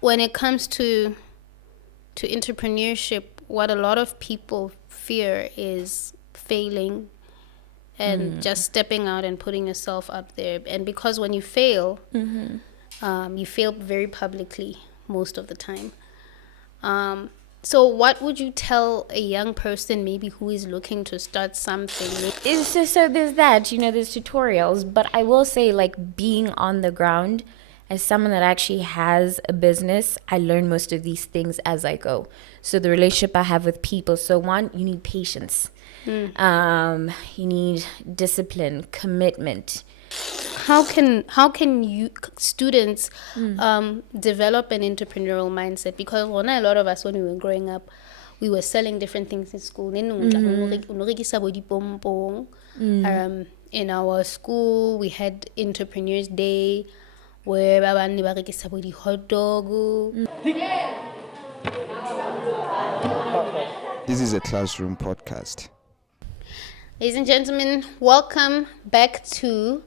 when it comes to entrepreneurship, what a lot of people fear is failing and just stepping out and putting yourself up there. And because when you fail, you fail very publicly most of the time. So what would you tell a young person maybe who is looking to start something? It's just, so there's that, there's tutorials, but I will say, like, being on the ground as someone that actually has a business, I learn most of these things as I go. So the relationship I have with people. So one, you need patience. You need discipline, commitment. How can you students develop an entrepreneurial mindset? Because a lot of us, when we were growing up, we were selling different things in school. In our school, we had Entrepreneurs Day, where babani ba rekisa bo di hot dog. This is a classroom podcast. Ladies and gentlemen, welcome back to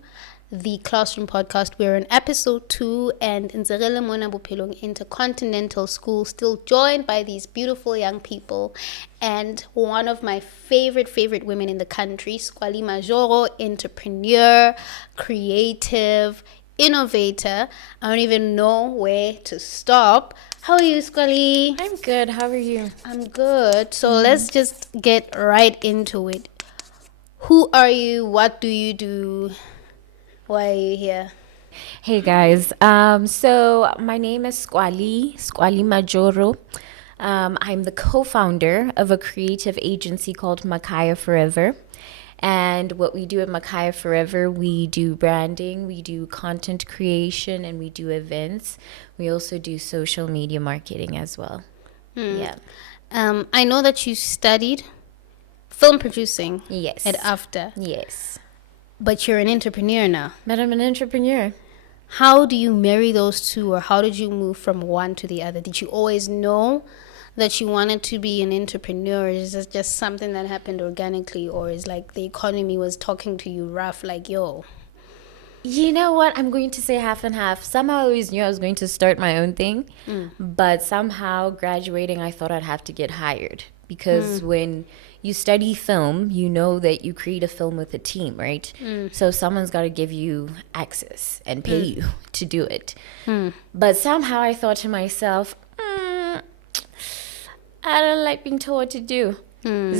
the Classroom Podcast. We're in episode 2 and in Nzerele Mona Bophelong Intercontinental School, still joined by these beautiful young people and one of my favorite women in the country, Skoali Majoro, entrepreneur, creative, innovator. I don't even know where to stop. How are you, Skoali? I'm good. How are you? I'm good. So let's just get right into it. Who are you? What do you do? Why are you here? Hey guys. So my name is Skoali Majoro. I'm the co-founder of a creative agency called Makaya Forever. And what we do at Makaya Forever, we do branding, we do content creation, and we do events. We also do social media marketing as well. Yeah. I know that you studied film producing. Yes. At AFTA. Yes. But you're an entrepreneur now. But I'm an entrepreneur. How do you marry those two, or how did you move from one to the other? Did you always know that you wanted to be an entrepreneur? Is this just something that happened organically, or is like the economy was talking to you rough, like, yo? You know what? I'm going to say half and half. Somehow I always knew I was going to start my own thing. But somehow graduating, I thought I'd have to get hired. Because when you study film, you know that you create a film with a team, right? So someone's got to give you access and pay you to do it. But somehow I thought to myself, I don't like being told what to do.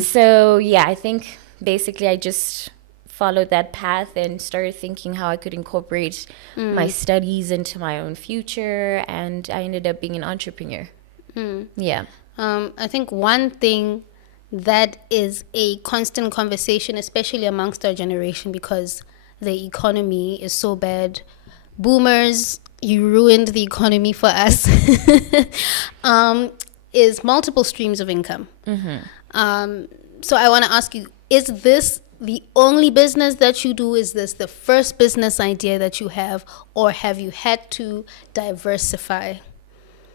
So yeah, I think basically I just followed that path and started thinking how I could incorporate my studies into my own future, and I ended up being an entrepreneur. Yeah. I think one thing that is a constant conversation, especially amongst our generation, because the economy is so bad. Boomers, you ruined the economy for us. Is multiple streams of income. So I want to ask you, is this the only business that you do? Is this the first business idea that you have, or have you had to diversify?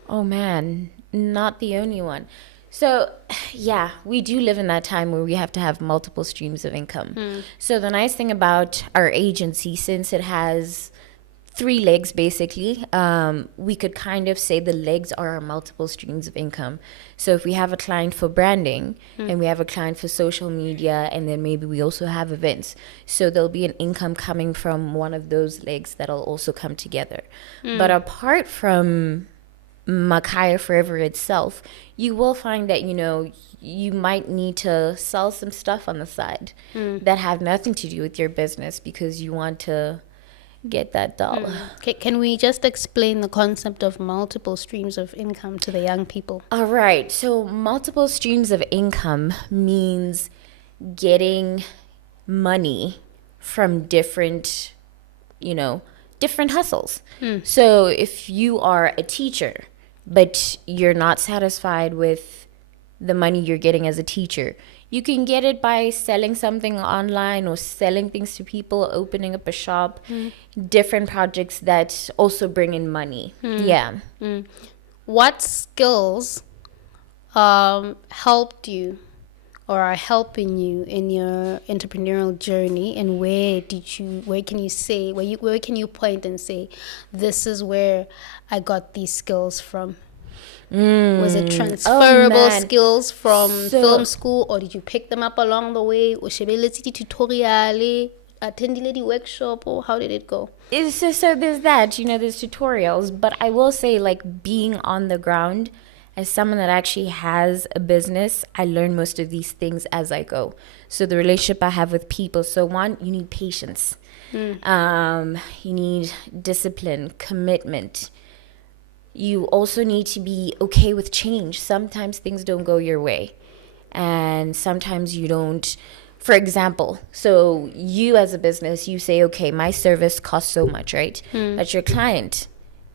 Oh man, not the only one. So yeah, we do live in that time where we have to have multiple streams of income. So the nice thing about our agency, since it has 3 legs basically, we could kind of say the legs are our multiple streams of income. So if we have a client for branding and we have a client for social media, and then maybe we also have events, so there'll be an income coming from one of those legs that'll also come together. But apart from Makaya Forever itself, you will find that, you might need to sell some stuff on the side that have nothing to do with your business because you want to get that dollar. Can we just explain the concept of multiple streams of income to the young people? All right. So multiple streams of income means getting money from different hustles. So if you are a teacher, but you're not satisfied with the money you're getting as a teacher, you can get it by selling something online or selling things to people, opening up a shop, different projects that also bring in money. Yeah. What skills helped you or are helping you in your entrepreneurial journey, and where can you point and say, this is where I got these skills from? Was it transferable skills from film school, or did you pick them up along the way? Ushebeletse tutorial, attended the workshop, or how did it go? So there's that, there's tutorials, but I will say, like, being on the ground as someone that actually has a business, I learn most of these things as I go. So the relationship I have with people. So one, you need patience. You need discipline, commitment. You also need to be okay with change. Sometimes things don't go your way, and sometimes you don't. For example, so you as a business, you say, okay, my service costs so much, right? But your client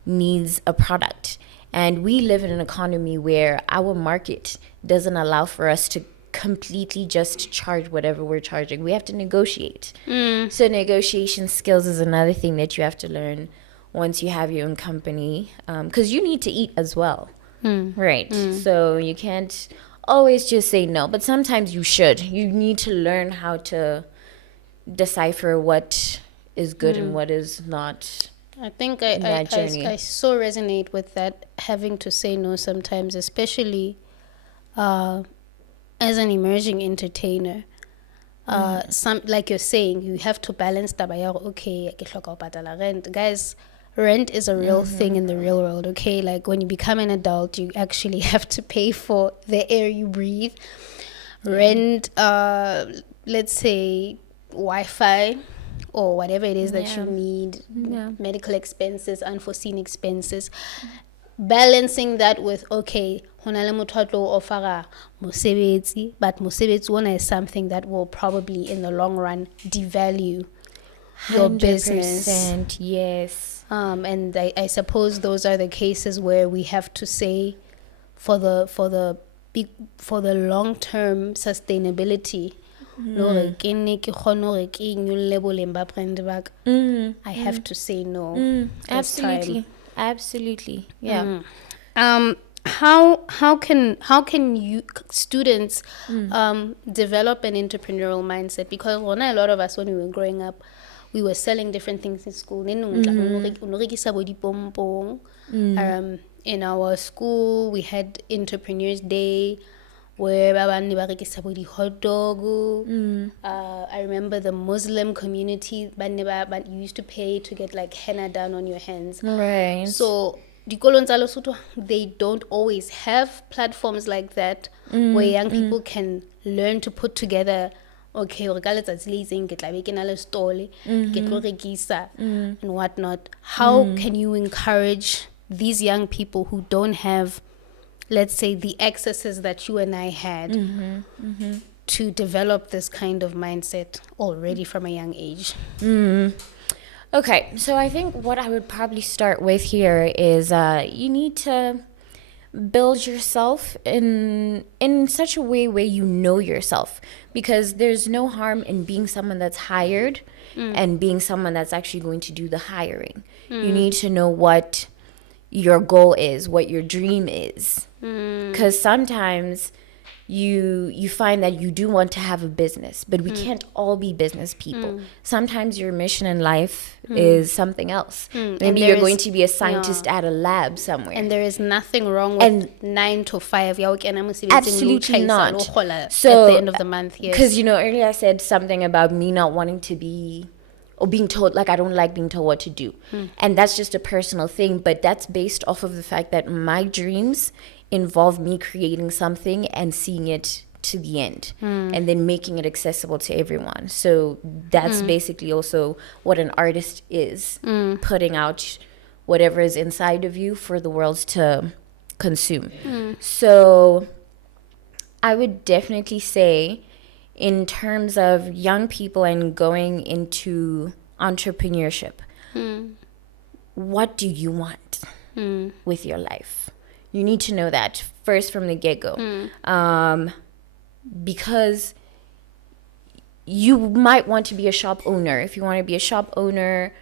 needs a product. And we live in an economy where our market doesn't allow for us to completely just charge whatever we're charging. We have to negotiate. So negotiation skills is another thing that you have to learn once you have your own company, because you need to eat as well, right? So you can't always just say no, but sometimes you should. You need to learn how to decipher what is good and what is not. I think I so resonate with that, having to say no sometimes, especially as an emerging entertainer. Some, like you're saying, you have to balance taba. Okay, ke hloka ho patala rent, guys. Rent is a real thing in the real world. Okay, like when you become an adult, you actually have to pay for the air you breathe. Rent, let's say Wi-Fi, or whatever it is that you need, medical expenses, unforeseen expenses. Balancing that with, okay, honale motho a tlo offer mosebetsi, but mosebetsi one is something that will probably in the long run devalue your business. Yes. And I suppose those are the cases where we have to say, for the long-term sustainability, I have to say no. Absolutely. Yeah. How can you students develop an entrepreneurial mindset? Because a lot of us, when we were growing up, we were selling different things in school. In our school, we had Entrepreneurs Day, where hot dog. I remember the Muslim community, but you used to pay to get like henna done on your hands. Right. So they don't always have platforms like that where young people can learn to put together, okay, and whatnot. How can you encourage these young people who don't have, let's say, the accesses that you and I had to develop this kind of mindset already from a young age? Okay, so I think what I would probably start with here is you need to build yourself in such a way where you know yourself, because there's no harm in being someone that's hired and being someone that's actually going to do the hiring. You need to know what your goal is, what your dream is, because sometimes you find that you do want to have a business, but we can't all be business people. Sometimes your mission in life is something else. Maybe you're going to be a scientist at a lab somewhere. And there is nothing wrong with 9 to 5. Absolutely not. So at the end of the month, yes. Because, earlier I said something about me not wanting to be, or being told, like, I don't like being told what to do. And that's just a personal thing, but that's based off of the fact that my dreams involve me creating something and seeing it to the end and then making it accessible to everyone. So that's basically also what an artist is, putting out whatever is inside of you for the world to consume. So I would definitely say, in terms of young people and going into entrepreneurship, what do you want with your life? You need to know that first from the get-go. Because you might want to be a shop owner. If you want to be a shop owner,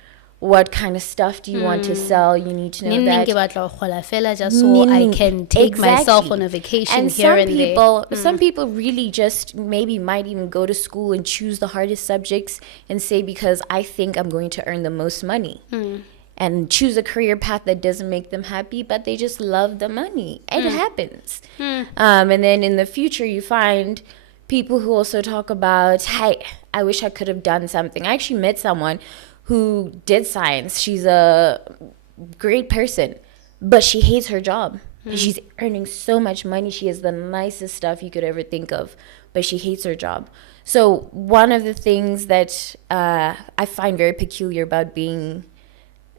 what kind of stuff do you want to sell. You need to know Neng that. ke batla ho kgola fela just so I can take myself Exactly. on a vacation And here and there. some people really just maybe might even go to school and choose the hardest subjects and say, because I think I'm going to earn the most money. And choose a career path that doesn't make them happy, but they just love the money. It happens. And then in the future, you find people who also talk about, hey, I wish I could have done something. I actually met someone who did science. She's a great person, but she hates her job. She's earning so much money. She has the nicest stuff you could ever think of, but she hates her job. So one of the things that I find very peculiar about being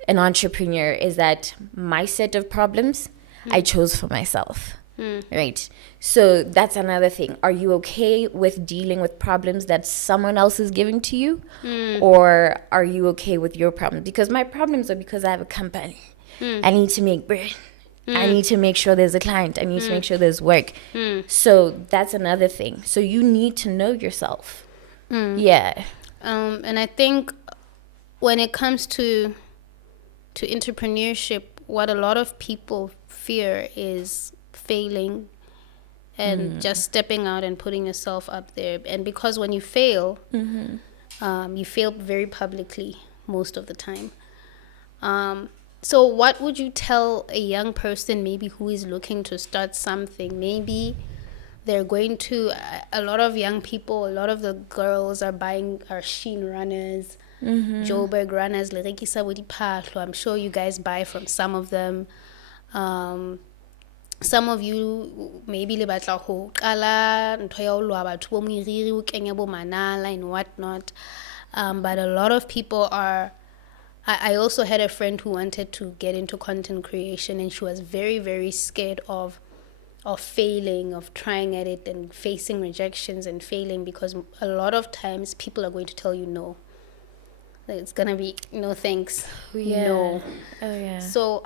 an entrepreneur is that my set of problems I chose for myself. Right? So that's another thing. Are you okay with dealing with problems that someone else is giving to you? Or are you okay with your problems? Because my problems are because I have a company. I need to make bread. I need to make sure there's a client. I need to make sure there's work. So that's another thing. So you need to know yourself. Yeah. And I think when it comes to entrepreneurship, what a lot of people fear is failing and just stepping out and putting yourself up there. And because when you fail, you fail very publicly most of the time. So what would you tell a young person maybe who is looking to start something? Maybe they're going to, a lot of young people, a lot of the girls are Shein runners, Joburg runners, I'm sure you guys buy from some of them. Some of you maybe le batla ho qala ntho ya ho lwa batho bo moriri o kenya bo manala and whatnot. But a lot of people are, I also had a friend who wanted to get into content creation, and she was very, very scared of failing, of trying at it and facing rejections and failing, because a lot of times people are going to tell you no. It's gonna be no thanks. No. Oh yeah. So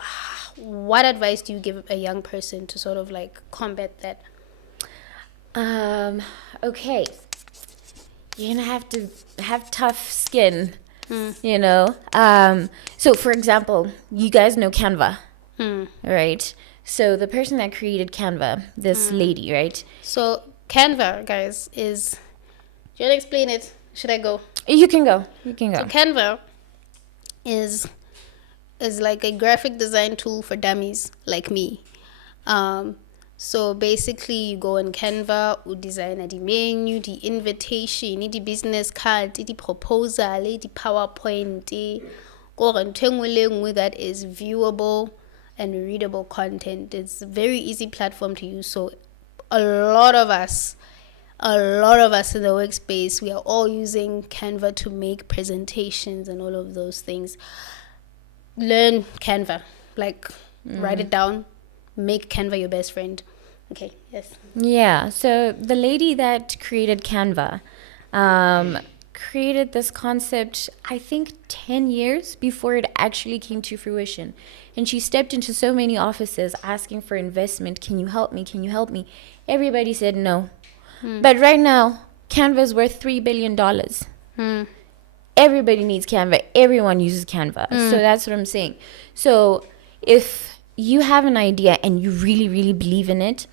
what advice do you give a young person to sort of like combat that? Okay. You're gonna have to have tough skin, you know. So for example, you guys know Canva, right? So the person that created Canva, this lady, right? So Canva, guys, is, do you want to explain it? Should I go? You can go. You can go. So Canva is like a graphic design tool for dummies like me. So basically you go on Canva, you design the menu, the invitation, the business card, the proposal, the PowerPoint, that is viewable and readable content. It's a very easy platform to use. So a lot of us in the workspace, we are all using Canva to make presentations and all of those things. Learn Canva, like write it down, make Canva your best friend. Okay, yes. Yeah, so the lady that created Canva created this concept, I think 10 years before it actually came to fruition. And she stepped into so many offices asking for investment. Can you help me? Can you help me? Everybody said no. But right now, Canva is worth $3 billion. Everybody needs Canva. Everyone uses Canva. So that's what I'm saying. So if you have an idea and you really, really believe in it,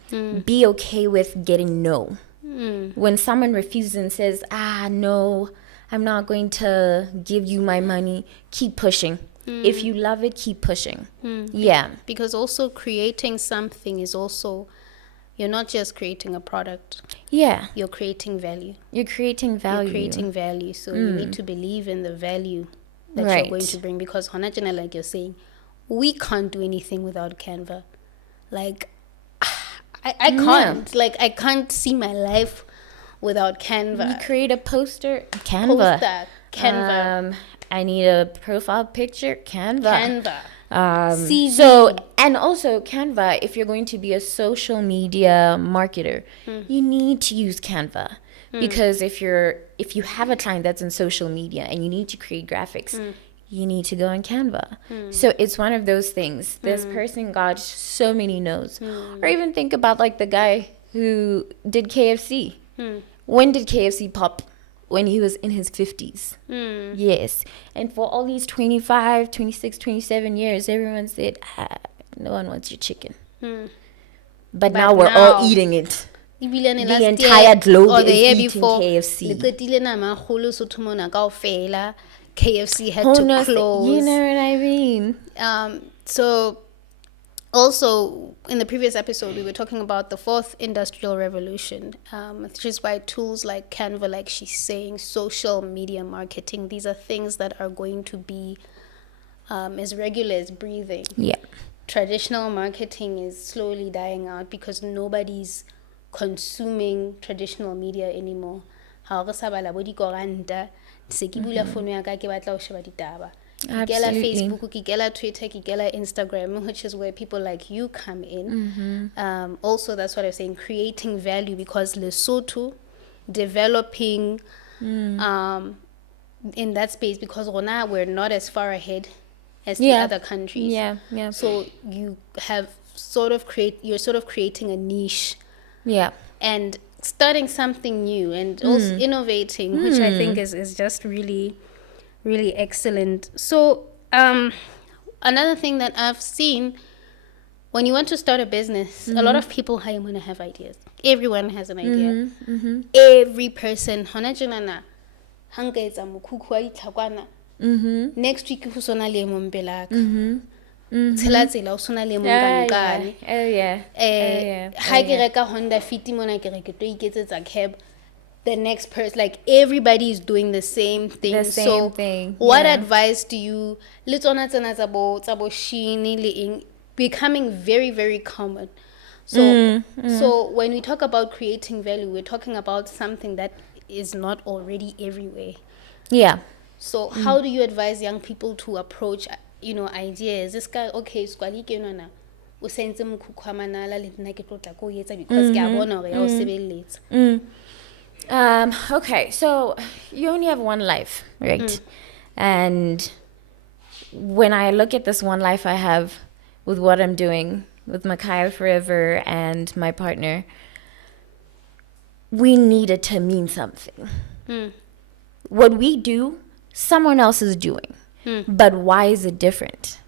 be okay with getting no. When someone refuses and says, no, I'm not going to give you my money, keep pushing. If you love it, keep pushing. Yeah. Because also creating something is also, you're not just creating a product. Yeah. You're creating value. You're creating value. You're creating value. So you need to believe in the value that you're going to bring. Because honestly, like you're saying, we can't do anything without Canva. Like, I can't. Like, I can't see my life without Canva. You create a poster, Canva. Canva. I need a profile picture, Canva. CV. So, and also Canva, if you're going to be a social media marketer, you need to use Canva. Because if you have a client that's in social media and you need to create graphics, you need to go on Canva. So it's one of those things. This person got so many no's. Or even think about like the guy who did KFC. When did KFC pop? when he was in his 50s. Yes. And for all these 25, 26, 27 years, everyone said, no one wants your chicken. But now we're all eating it. The entire globe is eating KFC. KFC had to close. You know what I mean? So also in the previous episode, we were talking about the fourth industrial revolution, which is why tools like Canva, like she's saying, social media marketing, these are things that are going to be as regular as breathing. Yeah. Traditional marketing is slowly dying out because nobody's consuming traditional media anymore. Absolutely. Facebook, kikela Twitter, kikela Instagram, which is where people like you come in. Also, that's what I was saying, creating value, because Lesotho developing in that space, because we're not as far ahead as the other countries. Yeah. So you have you're sort of creating a niche. Yeah. And starting something new and also innovating, which I think is just really, really excellent. So another thing that I've seen, when you want to start a business, a lot of people want to have ideas. Everyone has an idea. Every person, next week usona le mompelaka. Tsela usona le monkane. Ha ke reka Honda Fit mona ke re ke tlo iketsetsa cab. The next person, like everybody is doing the same thing. What advice do you becoming very, very common? So when we talk about creating value, we're talking about something that is not already everywhere. Yeah. So how do you advise young people to approach, ideas? This guy, okay, Skoali kenwana o sentse mokhukhu manala le nna ke tlotla go etsa because ke a bona hore ya o sebeletsa. Okay, so you only have one life, right? And when I look at this one life I have with what I'm doing with Makaya Forever and my partner, we need it to mean something. What we do, someone else is doing. But why is it different?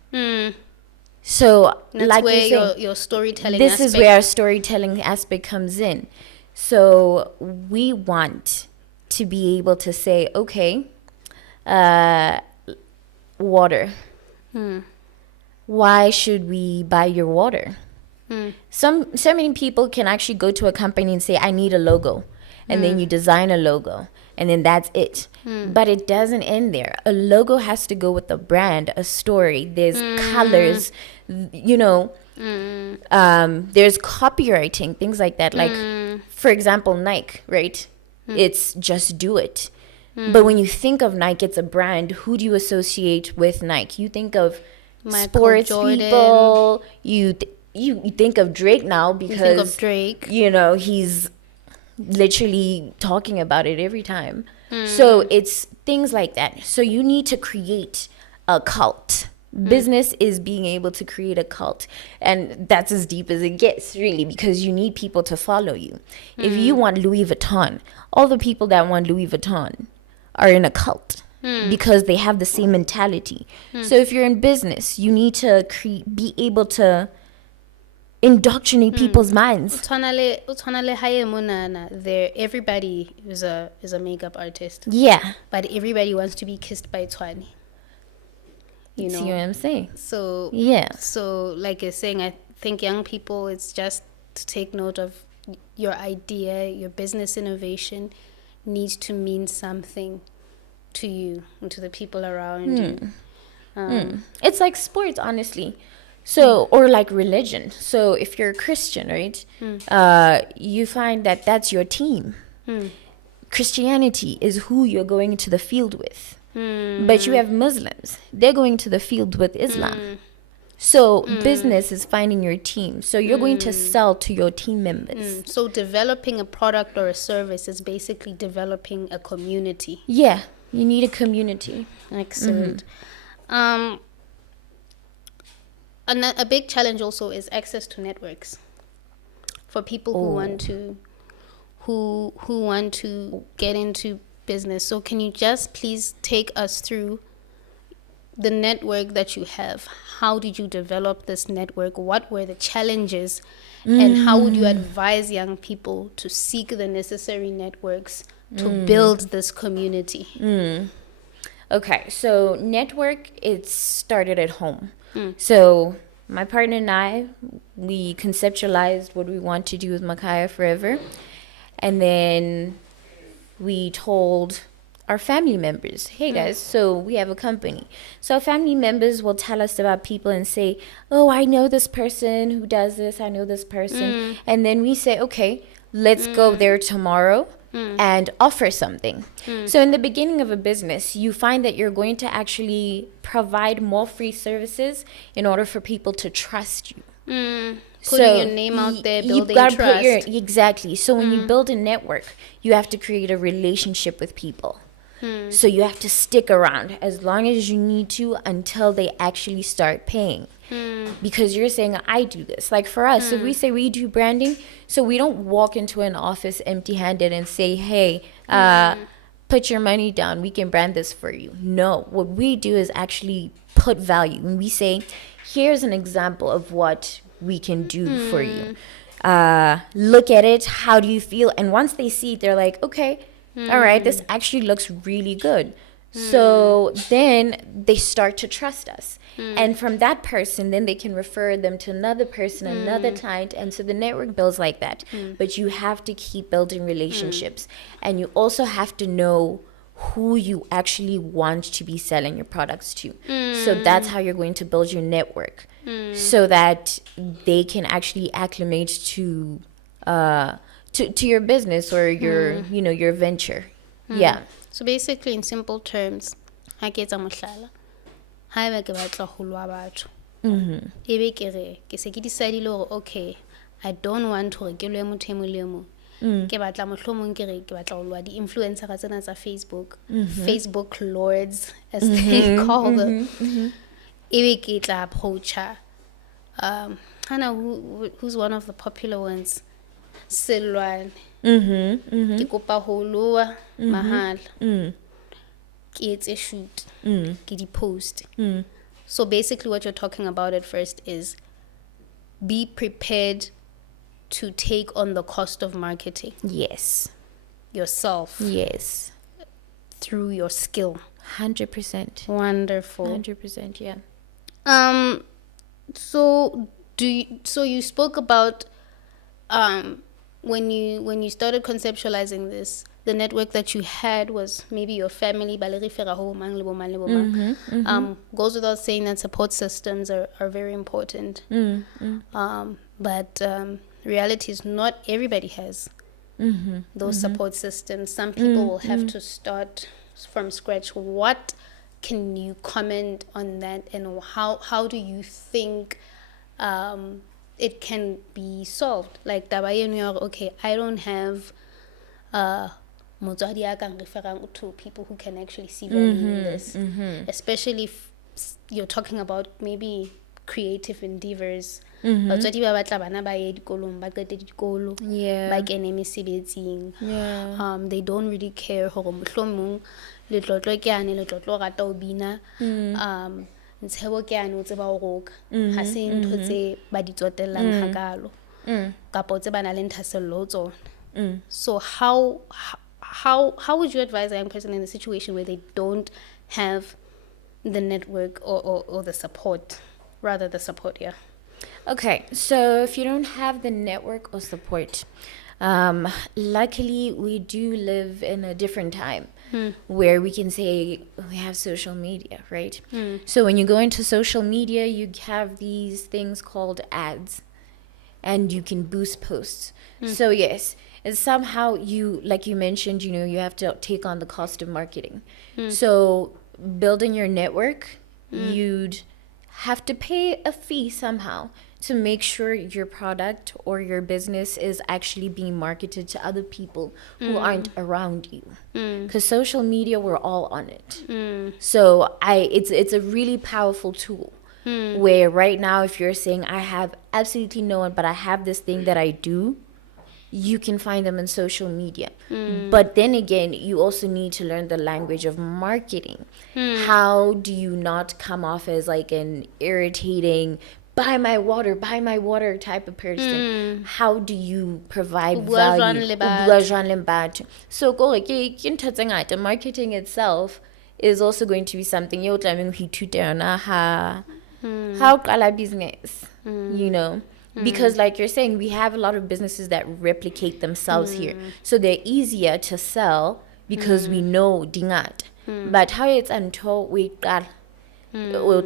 So, that's like where you're saying, your storytelling this aspect. is where our storytelling aspect comes in. So we want to be able to say, okay, water. Why should we buy your water? So many people can actually go to a company and say, I need a logo. And then you design a logo. And then that's it. But it doesn't end there. A logo has to go with a brand, a story. There's colors, there's copywriting, things like that. Like, for example, Nike, right? It's just do it. But when you think of Nike, it's a brand. Who do you associate with Nike? You think of Michael sports Jordan. people. You think of Drake now because, You think of Drake. He's literally talking about it every time. So it's things like that. So you need to create a cult. Business is being able to create a cult, and that's as deep as it gets, really, because you need people to follow you. If you want Louis Vuitton, all the people that want Louis Vuitton are in a cult because they have the same mentality. So if you're in business, you need to be able to indoctrinate people's minds. There, everybody is a makeup artist. Yeah. But everybody wants to be kissed by Tshwane. See what I'm saying? So yeah. So like you're saying, I think young people, it's just to take note of your idea, your business innovation needs to mean something to you and to the people around you. It's like sports, honestly. So, or like religion. So if you're a Christian, right, you find that that's your team. Christianity is who you're going into the field with. But you have Muslims. They're going to the field with Islam. So business is finding your team. So you're going to sell to your team members. So developing a product or a service is basically developing a community. Yeah, you need a community. Excellent. A big challenge also is access to networks for people who want to get into business. So can you just please take us through the network that you have? How did you develop this network? What were the challenges? And how would you advise young people to seek the necessary networks to build this community? Okay, so network, it started at home. So my partner and I, we conceptualized what we want to do with Makaya Forever. And then we told our family members, hey guys, so we have a company. So our family members will tell us about people and say, oh, I know this person who does this, I know this person. And then we say, okay, let's go there tomorrow and offer something. So in the beginning of a business, you find that you're going to actually provide more free services in order for people to trust you. Putting your name out there, You've building got to trust. exactly. So when you build a network, you have to create a relationship with people. So you have to stick around as long as you need to until they actually start paying. Because you're saying, I do this. Like for us, if we say we do branding, so we don't walk into an office empty-handed and say, hey, put your money down, we can brand this for you. No, what we do is actually put value. And we say, here's an example of what we can do for you. Look at it. How do you feel? And once they see it, they're like, okay, all right, this actually looks really good. So then they start to trust us. And from that person, then they can refer them to another person, another client. And so the network builds like that. But you have to keep building relationships. And you also have to know who you actually want to be selling your products to. So that's how you're going to build your network. So that they can actually acclimate to your business or your your venture. Yeah. So basically, in simple terms, ha ke etsa mohlala, ha eba ke batla ho lwa batho, ebe ke re ke se ke decidile hore okay, I don't want hore ke lwe motho e mong le mong. Ke batla mohlomong ke re ke batla ho lwa di influencer tsena tsa Facebook, Facebook lords as they call them. Ebe ke tla approacha Hana, who's one of the popular ones? Silwan. Ke kopa ho lua mahala. Ke etse shoot. Ke di post. So basically what you're talking about at first is be prepared to take on the cost of marketing Yes. yourself. Yes. Through your skill. 100%. Wonderful. 100%, yeah. So you spoke about when you started conceptualizing this, the network that you had was maybe your family. Goes without saying that support systems are very important. But reality is not everybody has those support systems. Some people will have to start from scratch. What can you comment on that, and how do you think it can be solved? Like okay, I don't have motswadi a ka referang to people who can actually see value in this, especially if you're talking about maybe creative endeavors. Batswadi ba batla bana ba ye dikolong, ba qete dikolo, ba kene mesebetsing. They don't really care hore mohlomong letlotlo ke ane letlotlo rata o bina, ntshebo ke ane o tseba ho roka, ha se ntho tse ba di tsotellang hakalo, kapo tse ba na le nthasello tsona. So how would you advise a young person in a situation where they don't have the network or the support, rather the support? Okay, so if you don't have the network or support, luckily we do live in a different time where we can say we have social media, right? So when you go into social media, you have these things called ads, and you can boost posts. So yes, and somehow you, like you mentioned, you have to take on the cost of marketing. So building your network, you'd have to pay a fee somehow to make sure your product or your business is actually being marketed to other people who aren't around you. Because social media, we're all on it. So it's a really powerful tool. Where right now, if you're saying I have absolutely no one, but I have this thing that I do, you can find them on social media. But then again, you also need to learn the language of marketing. How do you not come off as like an irritating buy my water type of person? How do you provide value? So marketing itself is also going to be something you're claiming how qala business, you know, because like you're saying, we have a lot of businesses that replicate themselves here, so they're easier to sell because we know dingat. But how it's until we got we will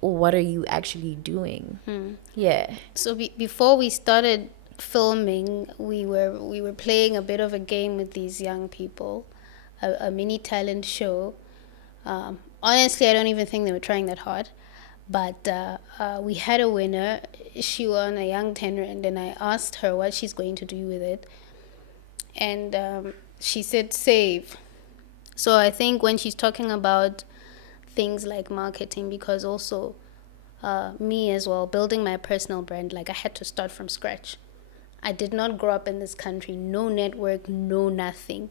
what are you actually doing? Yeah. So before we started filming, we were playing a bit of a game with these young people, a mini talent show. Honestly, I don't even think they were trying that hard, but we had a winner. She won a young 10 rand, and I asked her what she's going to do with it, and she said save. So I think when she's talking about things like marketing, because also me as well, building my personal brand, like I had to start from scratch. I did not grow up in this country, no network, no nothing.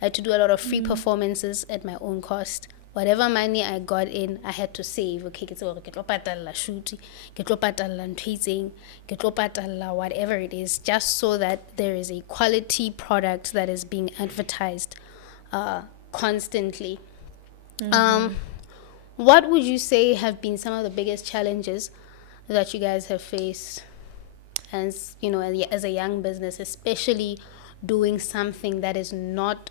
I had to do a lot of free performances at my own cost. Whatever money I got in, I had to save. Okay, ke tlo patalla shoot, ke tlo patalla ntho e itseng, ke tlo patalla whatever it is, just so that there is a quality product that is being advertised constantly. What would you say have been some of the biggest challenges that you guys have faced as, you know, as a young business, especially doing something that is not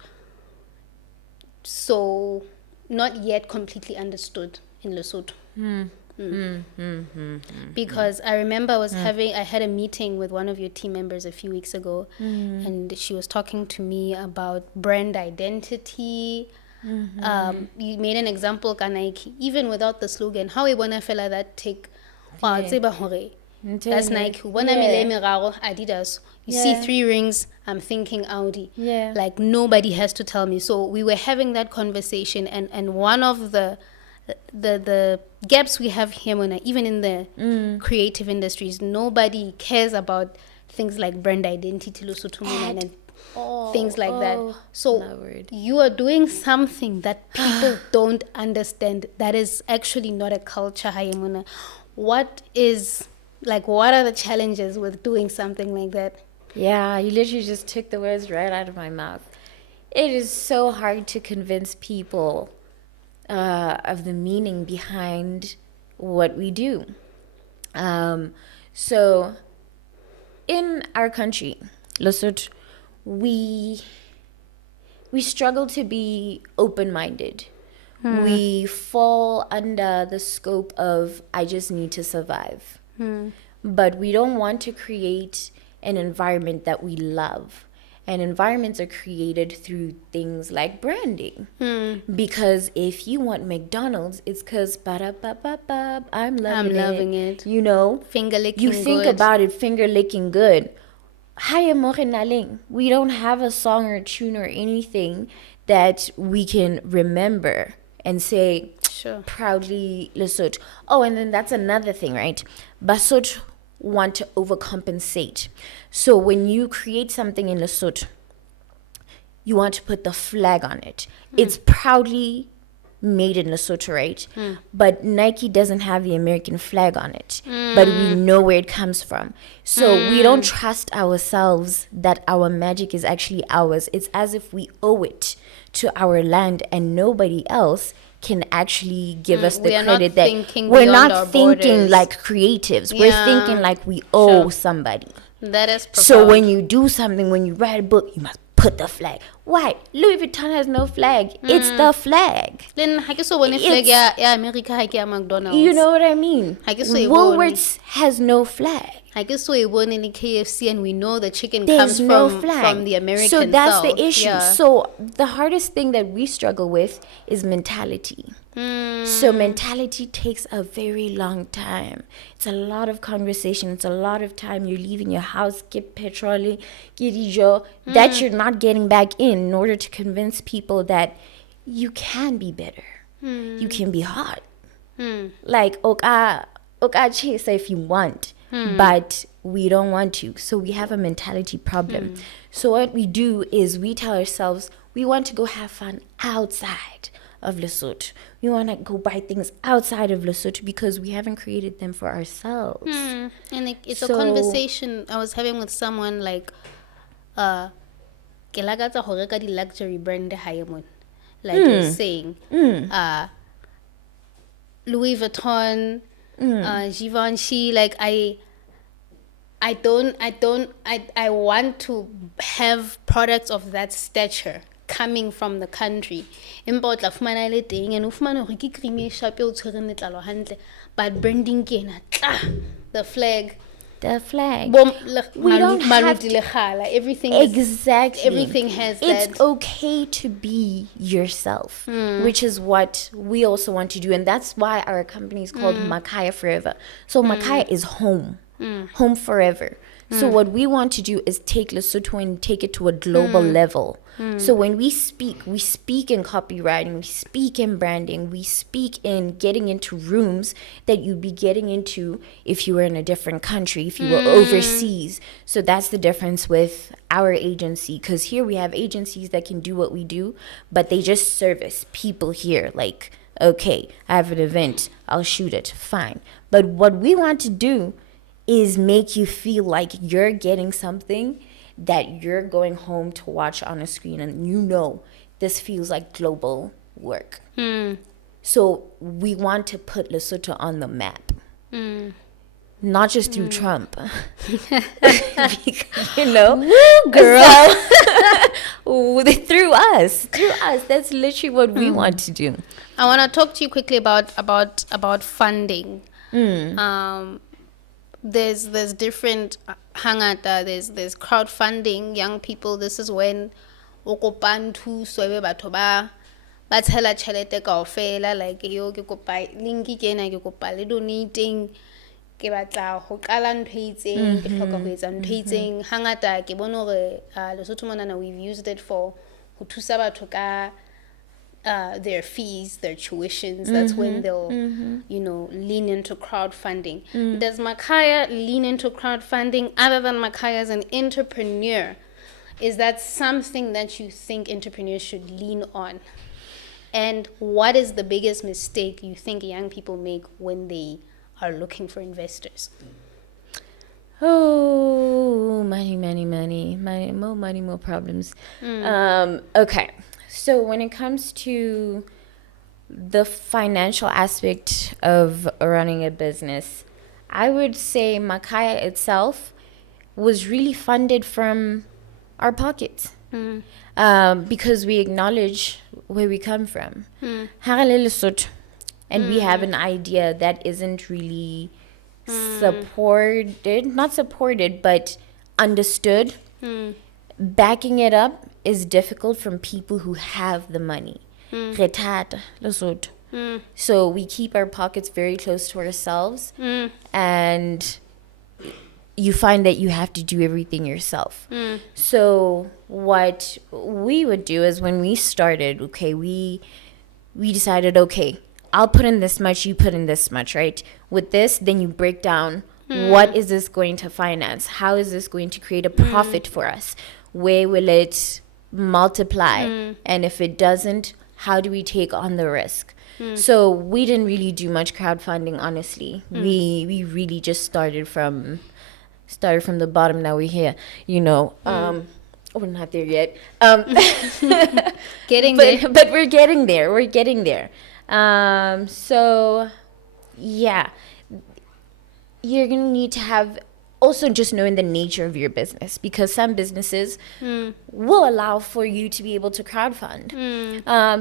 yet completely understood in Lesotho? Because I remember I had a meeting with one of your team members a few weeks ago, and she was talking to me about brand identity. You made an example ka Nike, even without the slogan, how we wanna fella that take that's Nike. Adidas. You see 3 rings, I'm thinking Audi. Like nobody has to tell me. So we were having that conversation, and one of the gaps we have here, Mona, even in the creative industries, nobody cares about things like brand identity, and things like that. So you are doing something that people don't understand. That is actually not a culture, Hayamuna. What are the challenges with doing something like that? Yeah, you literally just took the words right out of my mouth. It is so hard to convince people of the meaning behind what we do. So in our country, Lesotho, we struggle to be open-minded. We fall under the scope of I just need to survive. But we don't want to create an environment that we love. And environments are created through things like branding. Because if you want McDonald's, it's because I'm loving it. You know? Finger licking you think good. about it, finger licking good. We don't have a song or a tune or anything that we can remember and say proudly Lesotho. Oh, and then that's another thing, right? Basotho want to overcompensate. So when you create something in Lesotho, you want to put the flag on it. It's proudly made in Lesotho, right? But Nike doesn't have the American flag on it. But we know where it comes from. So we don't trust ourselves that our magic is actually ours. It's as if we owe it to our land and nobody else can actually give us the credit that we're not thinking like creatives. We're thinking like we owe somebody. That is profound. So when you do something, when you write a book, you must put the flag. Why? Louis Vuitton has no flag. It's the flag. Then flag ya America ya McDonald's. You know what I mean? Woolworths has no flag. I guess we won in the KFC and we know the chicken There's comes no from flag. the American So that's South. the issue. Yeah. So the hardest thing that we struggle with is mentality. So mentality takes a very long time. It's a lot of conversation. It's a lot of time. You're leaving your house, get petrol, get ijo, that you're not getting back in order to convince people that you can be better. You can be hot. Like, okay, chase if you want. But we don't want to. So we have a mentality problem. So what we do is we tell ourselves we want to go have fun outside of Lesotho. We want to go buy things outside of Lesotho because we haven't created them for ourselves. And it's a conversation I was having with someone like, ke lakatsa ho reka di luxury brand hae mon. Like you're saying, Louis Vuitton, Givenchy, like I want to have products of that stature coming from the country. Import la fumana le teng and ufumana hore ke cream e shape o tshwereng letlalo hantle, but branding ke ena the flag. We don't have to, everything exactly. Everything has that. It's okay to be yourself, which is what we also want to do, and that's why our company is called Makaya Forever. So Makaya is home forever. So what we want to do is take Lesotho and take it to a global level. So when we speak in copywriting, we speak in branding, we speak in getting into rooms that you'd be getting into if you were in a different country, if you were overseas. So that's the difference with our agency, because here we have agencies that can do what we do, but they just service people here. Like, okay, I have an event, I'll shoot it, fine. But what we want to do is make you feel like you're getting something that you're going home to watch on a screen, and you know this feels like global work. So we want to put Lesotho on the map, not just through Trump. Because, you know, woo, girl. So, through us, that's literally what we want to do. I want to talk to you quickly about funding. There's different hangata, there's crowdfunding, young people. This is when okopantu soebe batho ba tshela tšhelete kaofela, like yo ke kopa linki ke ena, ke kopa le donating, ke batla go qala ntho e itseng, ke hloka go etsa ntho e itseng. Hangata ke bona gore Lesotho monana we've used it for go thusa batho ka their fees, their tuitions. That's when they'll, you know, lean into crowdfunding. Does Makaya lean into crowdfunding other than Makaya as an entrepreneur? Is that something that you think entrepreneurs should lean on? And what is the biggest mistake you think young people make when they are looking for investors? Oh, money, more money, more problems. Okay. So when it comes to the financial aspect of running a business, I would say Makaya itself was really funded from our pockets, because we acknowledge where we come from. And we have an idea that isn't really not supported, but understood. Backing it up is difficult from people who have the money. So we keep our pockets very close to ourselves, and you find that you have to do everything yourself. So what we would do is, when we started, okay, we decided, okay, I'll put in this much, you put in this much, right? With this, then you break down, what is this going to finance? How is this going to create a profit for us? Where will it multiply? And if it doesn't, how do we take on the risk? So we didn't really do much crowdfunding, honestly. We really just started from the bottom. Now we're here, you know. We're not there yet. Getting there. But we're getting there. So yeah, you're gonna need to have also just knowing the nature of your business, because some businesses will allow for you to be able to crowdfund.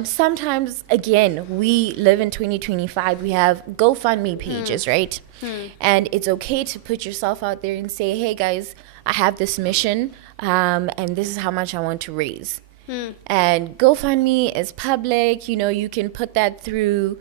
Sometimes, again, we live in 2025. We have GoFundMe pages, right? And it's okay to put yourself out there and say, hey guys, I have this mission, and this is how much I want to raise. And GoFundMe is public. You know, you can put that through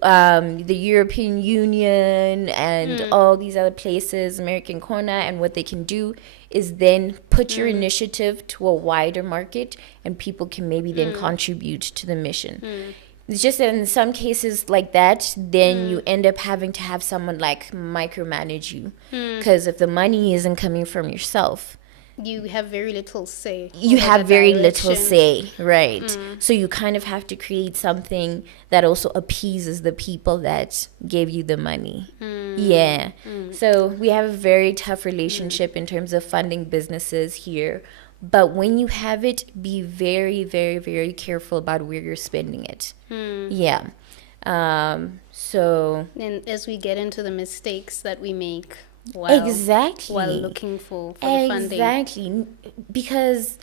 the European Union and all these other places, American Corner, and what they can do is then put your initiative to a wider market, and people can maybe then contribute to the mission. It's just that in some cases like that, then you end up having to have someone like micromanage you. Because if the money isn't coming from yourself, you have very little say. You over have the very little direction. say, right? So you kind of have to create something that also appeases the people that gave you the money. Yeah. So we have a very tough relationship in terms of funding businesses here. But when you have it, be very, very, very careful about where you're spending it. Yeah. So And as we get into the mistakes that we make while looking for the funding. Exactly. Because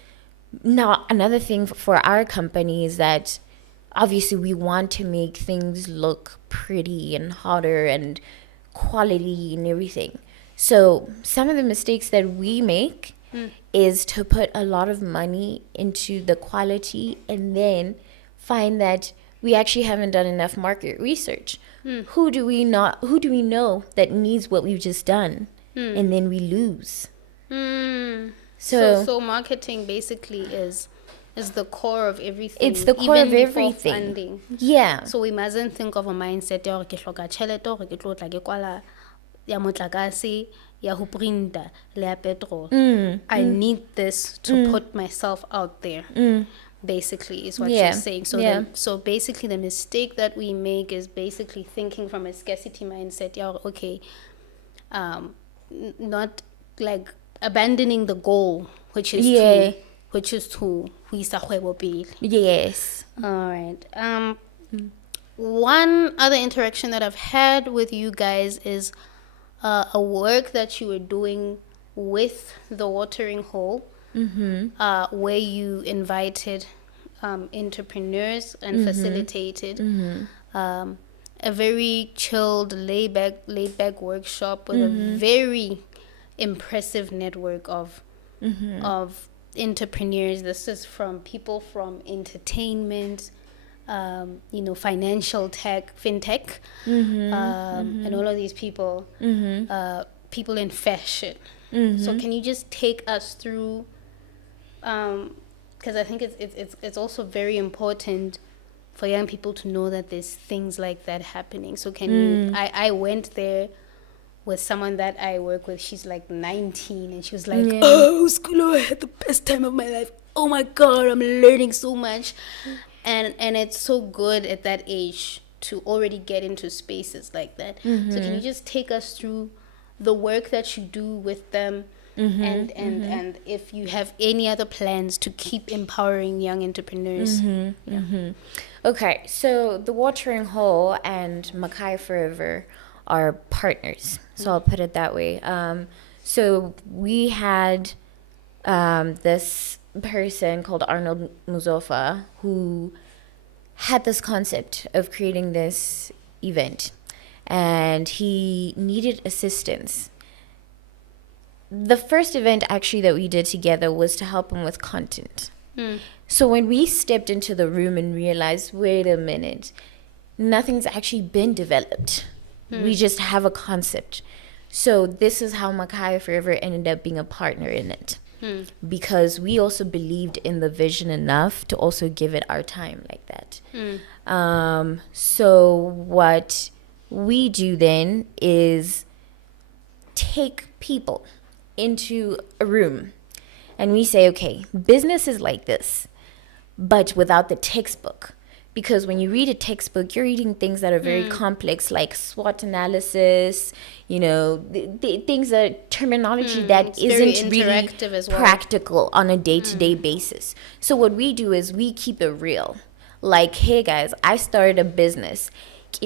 now another thing for our company is that obviously we want to make things look pretty and hotter and quality and everything. So some of the mistakes that we make is to put a lot of money into the quality and then find that we actually haven't done enough market research. Who do we know that needs what we've just done? And then we lose. So marketing basically is the core of everything. It's the core even of before everything. Funding. Yeah. So we mustn't think of a mindset ya hore ke hloka tjhelete hore ke tlo tla ke kwala ya motlakase ya ho printa le ya petrol. I need this to put myself out there. Basically is what you're saying. So so basically the mistake that we make is basically thinking from a scarcity mindset. Yeah, okay. Not like abandoning the goal, which is to huisa kgwebo pele. Yes. All right. One other interaction that I've had with you guys is a work that you were doing with the watering hole, where you invited entrepreneurs and facilitated a very chilled, laid back workshop with a very impressive network of entrepreneurs. This is from people from entertainment, financial tech, fintech, and all of these people, people in fashion. So can you just take us through, because I think it's also very important for young people to know that there's things like that happening. So can you, I went there with someone that I work with. She's like 19 and she was like, oh, Skulo, I had the best time of my life. Oh my God, I'm learning so much. And it's so good at that age to already get into spaces like that. So can you just take us through the work that you do with them, and if you have any other plans to keep empowering young entrepreneurs? Okay, so the Watering Hole and Makai Forever are partners. So I'll put it that way. So we had this person called Arnold Muzofa who had this concept of creating this event, and he needed assistance. The first event actually that we did together was to help him with content. So when we stepped into the room and realized, wait a minute, nothing's actually been developed. We just have a concept. So this is how Makai Forever ended up being a partner in it. Because we also believed in the vision enough to also give it our time like that. So what we do then is take people into a room and we say, okay, business is like this, but without the textbook. Because when you read a textbook, you're reading things that are very complex, like SWOT analysis, things that terminology that isn't really practical on a day-to-day basis. So what we do is we keep it real. Like, hey guys, I started a business. I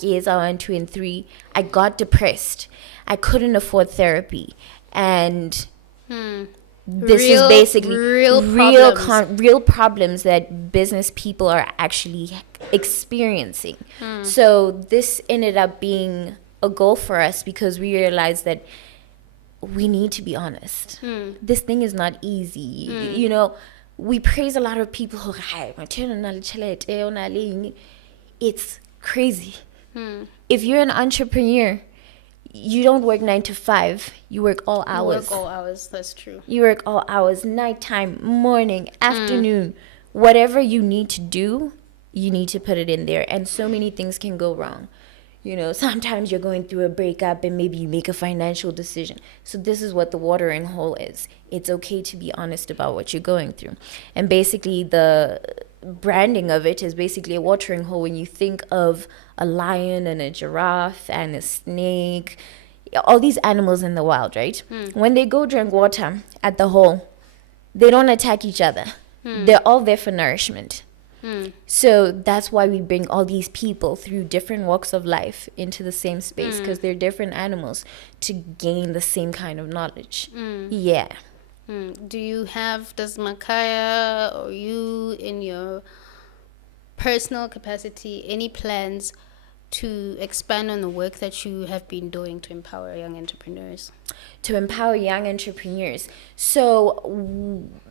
years 1, 2, and 3. I got depressed. I couldn't afford therapy, and this is basically real problems that business people are actually experiencing. So this ended up being a goal for us because we realized that we need to be honest. This thing is not easy. We praise a lot of people who it's crazy. If you're an entrepreneur, you don't work 9 to 5. You work all You hours. work all hours. That's true. You work all hours, nighttime, morning, afternoon. Whatever you need to do, you need to put it in there. And so many things can go wrong. You know, sometimes you're going through a breakup and maybe you make a financial decision. So this is what the watering hole is. It's okay to be honest about what you're going through. And basically the branding of it is basically a watering hole when you think of a lion and a giraffe and a snake, all these animals in the wild, right? When they go drink water at the hole, they don't attack each other. They're all there for nourishment. So that's why we bring all these people through different walks of life into the same space, because they're different animals, to gain the same kind of knowledge. Yeah. Does Makaya or you, in your personal capacity, any plans to expand on the work that you have been doing to empower young entrepreneurs? To empower young entrepreneurs. So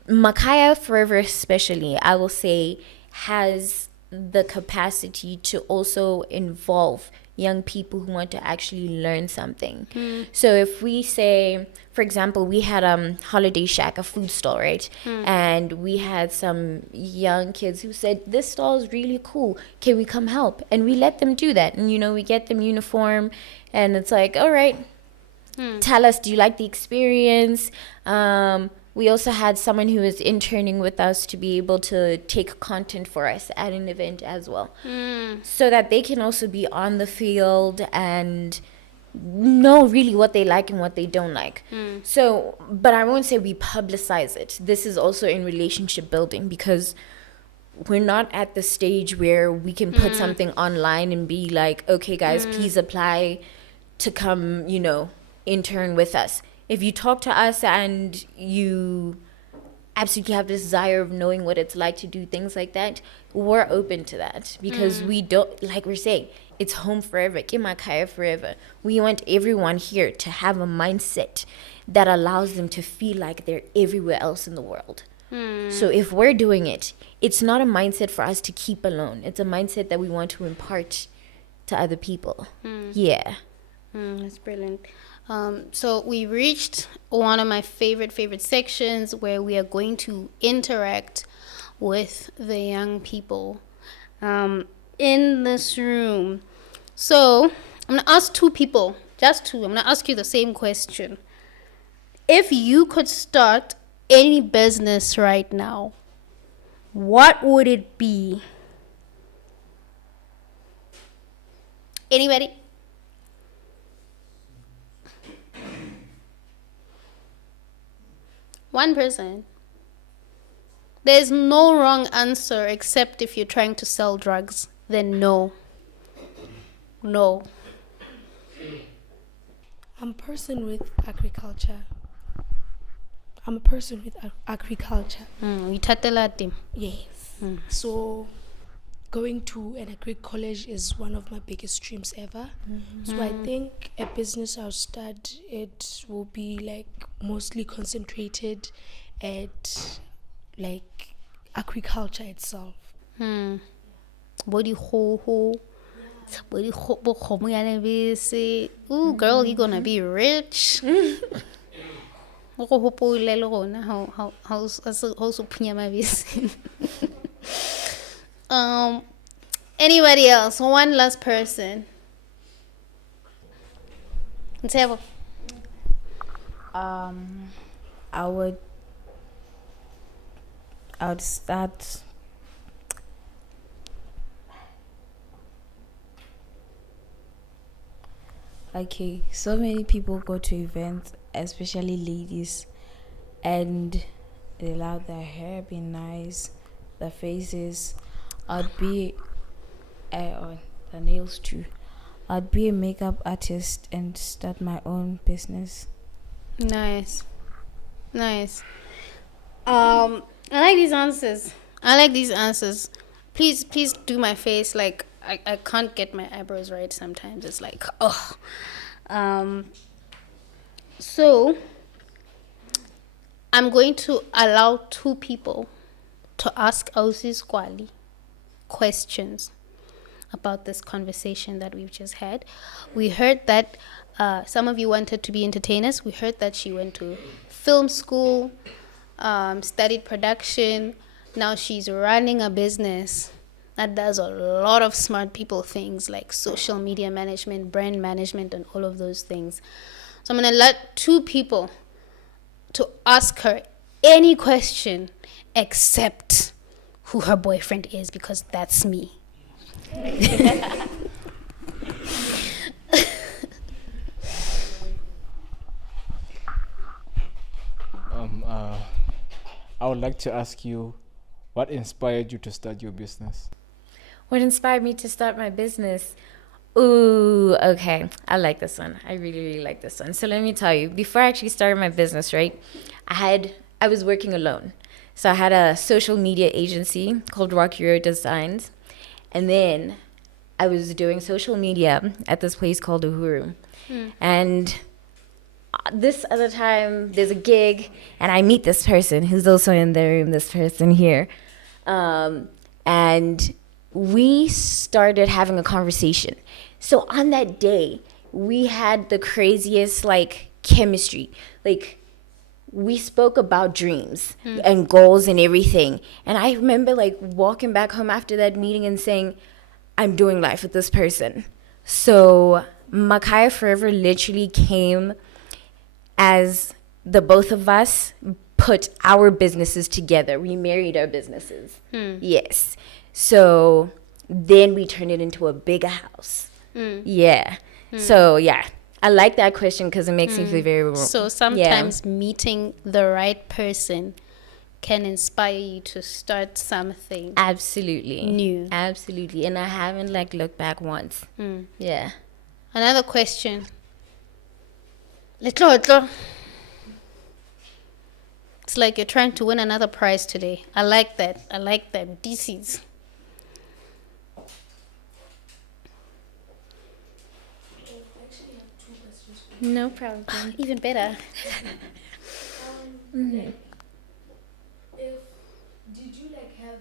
Makaya Forever especially, I will say, has the capacity to also involve young people who want to actually learn something. So if we say, for example, we had Holiday Shack, a food stall, right? And we had some young kids who said, this stall is really cool, can we come help? And we let them do that. And, you know, we get them uniform, and it's like, all right, tell us, do you like the experience? We also had someone who was interning with us to be able to take content for us at an event as well. So that they can also be on the field and know really what they like and what they don't like. So, but I won't say we publicize it. This is also in relationship building, because we're not at the stage where we can put something online and be like, okay guys, please apply to come, you know, intern with us. If you talk to us and you absolutely have this desire of knowing what it's like to do things like that, we're open to that, because we don't, like we're saying, it's home forever, Kimakaya forever. We want everyone here to have a mindset that allows them to feel like they're everywhere else in the world. So if we're doing it, it's not a mindset for us to keep alone. It's a mindset that we want to impart to other people. Yeah. That's brilliant. So we reached one of my favorite sections, where we are going to interact with the young people in this room. So I'm going to ask two people, just two. I'm going to ask you the same question. If you could start any business right now, what would it be? Anybody? One person. There's no wrong answer, except if you're trying to sell drugs. Then no. No. I'm a person with agriculture. Yes. So going to an agri college is one of my biggest dreams ever. So I think a business I'll start, it will be like mostly concentrated at like agriculture itself. Body ho. Body ho ooh, girl, you're gonna be rich. Anybody else? One last person. Ntebo. I would start okay, so many people go to events, especially ladies, and they allow their hair be nice, their faces. I'd be or the nails too. I'd be a makeup artist and start my own business. Nice. I like these answers. Please do my face. Like I can't get my eyebrows right sometimes. It's like, oh. So I'm going to allow two people to ask Ausi Skoali questions. about this conversation that we've just had. We heard that some of you wanted to be entertainers. We heard that she went to film school, studied production. Now she's running a business that does a lot of smart people things like social media management, brand management, and all of those things. So I'm going to let two people to ask her any question except who her boyfriend is, because that's me. I would like to ask you, what inspired you to start your business? What inspired me to start my business? Ooh, okay. I like this one. I really, really like this one. So let me tell you, before I actually started my business, right, I was working alone. So I had a social media agency called Rock Euro Designs. And then I was doing social media at this place called Uhuru. And this other time, there's a gig, and I meet this person who's also in the room, this person here. And we started having a conversation. So on that day, we had the craziest, like, chemistry. Like, we spoke about dreams and goals and everything. And I remember, like, walking back home after that meeting and saying, I'm doing life with this person. So Makaya Forever literally came as the both of us put our businesses together. We married our businesses. Yes. So then we turned it into a bigger house. Yeah. So, yeah. I like that question because it makes me feel very warm. So sometimes meeting the right person can inspire you to start something Absolutely. new. Absolutely. And I haven't, like, looked back once. Yeah. Another question. Letlotlo. It's like you're trying to win another prize today. I like that. I like that. DCs. No problem. Even better. If did you like have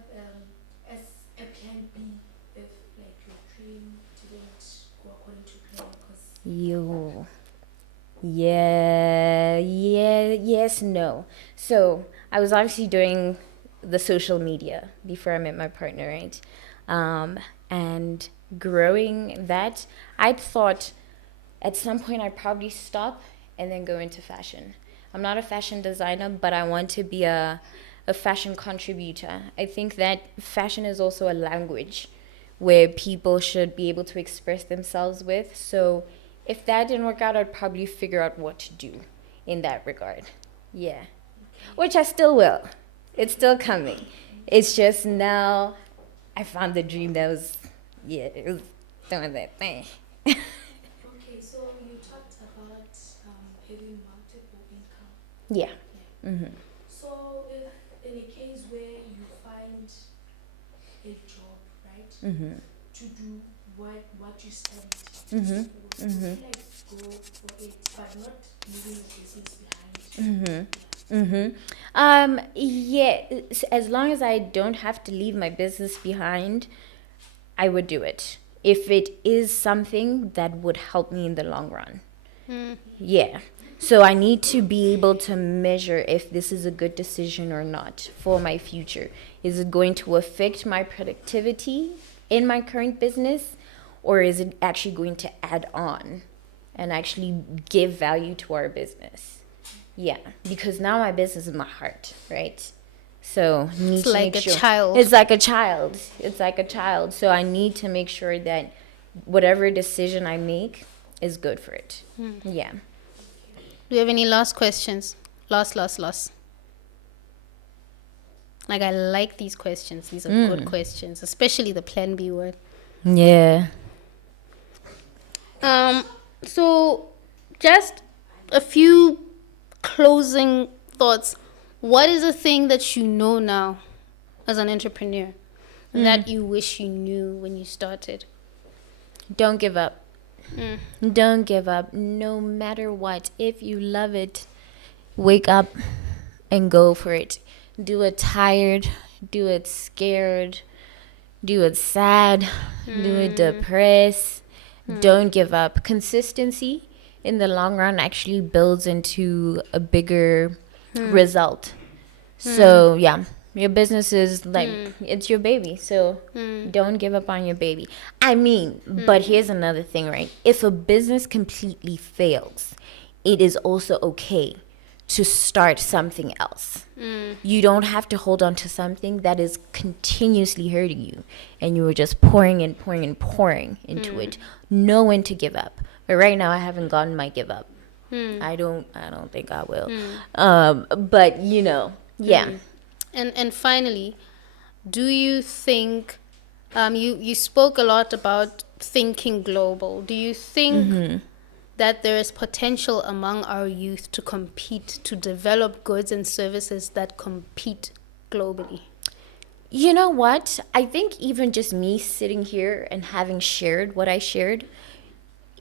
as a plan B if like your dream didn't go according to plan? Yo. Yeah, yes, no. So I was obviously doing the social media before I met my partner, right? And growing that, I thought at some point I'd probably stop and then go into fashion. I'm not a fashion designer, but I want to be a fashion contributor. I think that fashion is also a language where people should be able to express themselves with. So if that didn't work out, I'd probably figure out what to do in that regard. Yeah. Which I still will. It's still coming. It's just now I found the dream that was, it was doing that thing. Okay, so you talked about having multiple income. Yeah. Mm-hmm. So if in a case where you find a job, right, Mm-hmm. to do what you studied, Mm-hmm. would you like go for it, but not leaving the business behind? Yeah, as long as I don't have to leave my business behind, I would do it. If it is something that would help me in the long run. Yeah. So I need to be able to measure if this is a good decision or not for my future. Is it going to affect my productivity in my current business, or is it actually going to add on and actually give value to our business? Yeah, because now my business is my heart, right? So need It's to like make a sure. child. It's like a child. It's like a child. So I need to make sure that whatever decision I make is good for it. Yeah. Do you have any last questions? Last. Like, I like these questions. These are good questions, especially the plan B word. Yeah. So just a few closing thoughts. What is a thing that you know now as an entrepreneur that you wish you knew when you started? Don't give up. Don't give up, no matter what. If you love it, wake up and go for it. Do it tired, do it scared, Do it sad. Do it depressed. Don't give up. Consistency in the long run actually builds into a bigger result. So yeah, your business is like it's your baby. So don't give up on your baby. I mean, but here's another thing, right? If a business completely fails, it is also okay to start something else. You don't have to hold on to something that is continuously hurting you and you were just pouring and pouring and pouring into it. Know when to give up. But right now I haven't gotten my give up. I don't think I will. But you know, yeah. And finally, do you think you spoke a lot about thinking global? Do you think that there is potential among our youth to compete, to develop goods and services that compete globally? You know what? I think even just me sitting here and having shared what I shared,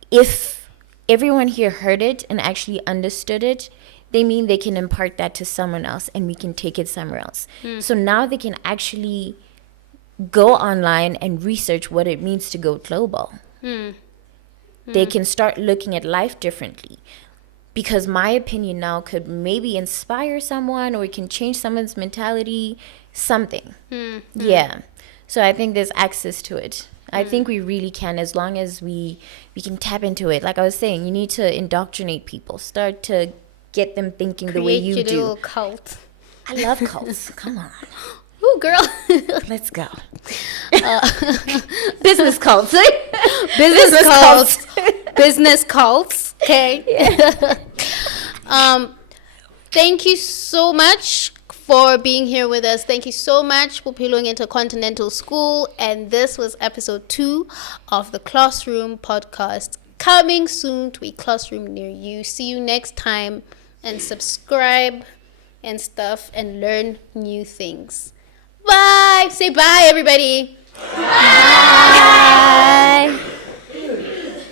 if everyone here heard it and actually understood it, they mean they can impart that to someone else and we can take it somewhere else. So now they can actually go online and research what it means to go global. They can start looking at life differently. Because my opinion now could maybe inspire someone or it can change someone's mentality, something. Yeah. So I think there's access to it. I think we really can, as long as we can tap into it. Like I was saying, you need to indoctrinate people. Start to get them thinking the way you Create your do. little cult. I love cults. Come on. Ooh, girl. Let's go. Business cults. Business cults. Business cults. Okay. Thank you so much for being here with us. Thank you so much for Pelong Intercontinental School. And this was episode 2 of the Classroom podcast. Coming soon to a classroom near you. See you next time, and subscribe and stuff and learn new things. Bye. Say bye, everybody. Bye.